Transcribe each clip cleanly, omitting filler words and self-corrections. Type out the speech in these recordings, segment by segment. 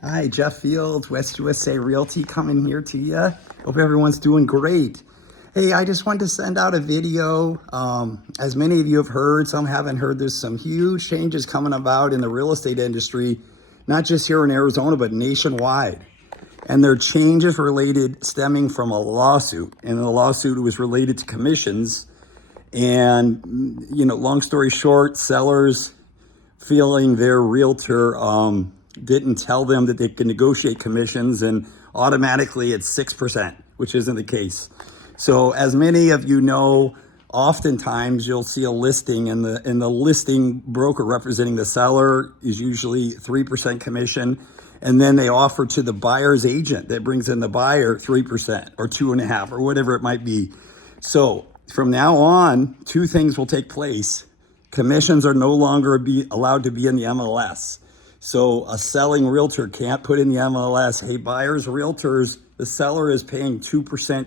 Hi, Jeff Fields, West USA Realty coming here to you. Hope everyone's doing great. Hey, I just wanted to send out a video. As many of you have heard, some haven't heard, there's some huge changes coming about in the real estate industry, not just here in Arizona, but nationwide. And they're changes stemming from a lawsuit. And the lawsuit was related to commissions. And, long story short, sellers feeling their realtor didn't tell them that they could negotiate commissions, and automatically it's 6%, which isn't the case. So as many of you know, oftentimes you'll see a listing, and the listing broker representing the seller is usually 3% commission, and then they offer to the buyer's agent that brings in the buyer 3% or 2.5% or whatever it might be. So from now on, two things will take place. Commissions are no longer allowed to be in the MLS. So a selling realtor can't put in the MLS, hey, buyers, realtors, the seller is paying 2%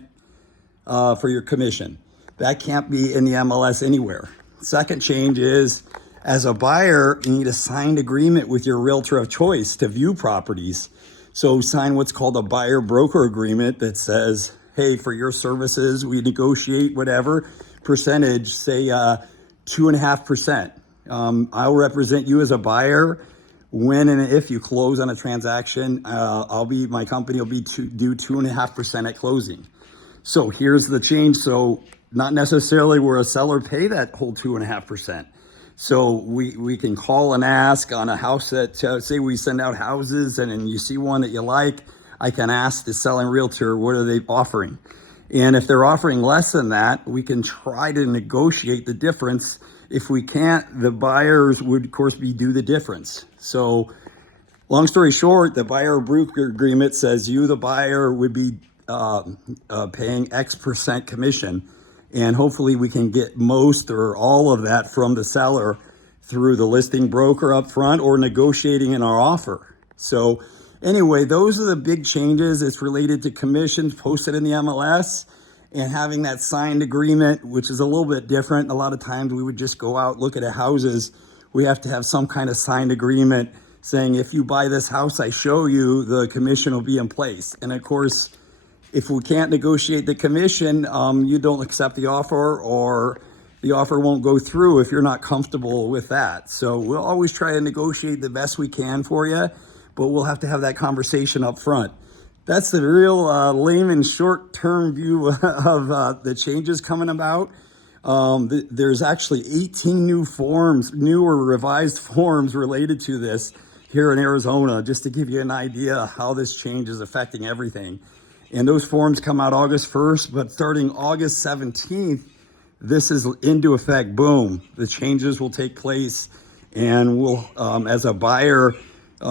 for your commission. That can't be in the MLS anywhere. Second change is, as a buyer, you need a signed agreement with your realtor of choice to view properties. So sign what's called a buyer broker agreement that says, hey, for your services, we negotiate whatever percentage, say 2.5%. I'll represent you as a buyer. When and if you close on a transaction, my company will be do 2.5% at closing. So here's the change. So not necessarily will a seller pay that whole 2.5%. So we can call and ask on a house that, say we send out houses and you see one that you like, I can ask the selling realtor, what are they offering? And if they're offering less than that, we can try to negotiate the difference. If we can't, the buyers would, of course, be due the difference. So long story short, the buyer broker agreement says you, the buyer, would be paying X% commission. And hopefully we can get most or all of that from the seller through the listing broker up front or negotiating in our offer. So anyway, those are the big changes. It's related to commissions posted in the MLS and having that signed agreement, which is a little bit different. A lot of times we would just go out, look at houses. We have to have some kind of signed agreement saying, if you buy this house I show you, the commission will be in place. And of course, if we can't negotiate the commission, you don't accept the offer, or the offer won't go through if you're not comfortable with that. So we'll always try to negotiate the best we can for you, but we'll have to have that conversation up front. That's the real layman short-term view of the changes coming about. There's actually 18 new or revised forms related to this here in Arizona, just to give you an idea how this change is affecting everything. And those forms come out August 1st, but starting August 17th, this is into effect. Boom, the changes will take place, and we'll, as a buyer,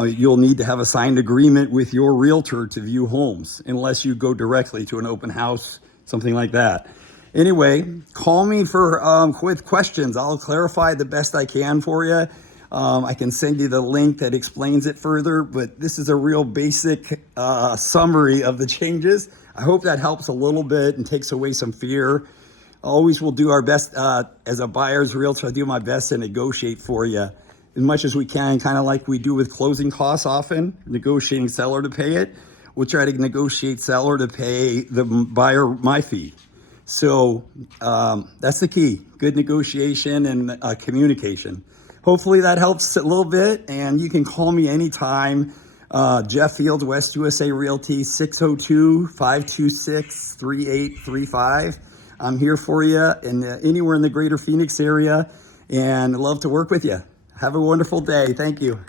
you'll need to have a signed agreement with your realtor to view homes, unless you go directly to an open house, something like that. Anyway, call me with questions. I'll clarify the best I can for you. I can send you the link that explains it further, but this is a real basic summary of the changes. I hope that helps a little bit and takes away some fear. Always will do our best as a buyer's realtor. I do my best to negotiate for you as much as we can, kind of like we do with closing costs often, negotiating seller to pay it. We'll try to negotiate seller to pay the buyer my fee. So that's the key, good negotiation and communication. Hopefully that helps a little bit, and you can call me anytime. Jeff Fields, West USA Realty, 602-526-3835. I'm here for you anywhere in the greater Phoenix area, and love to work with you. Have a wonderful day. Thank you.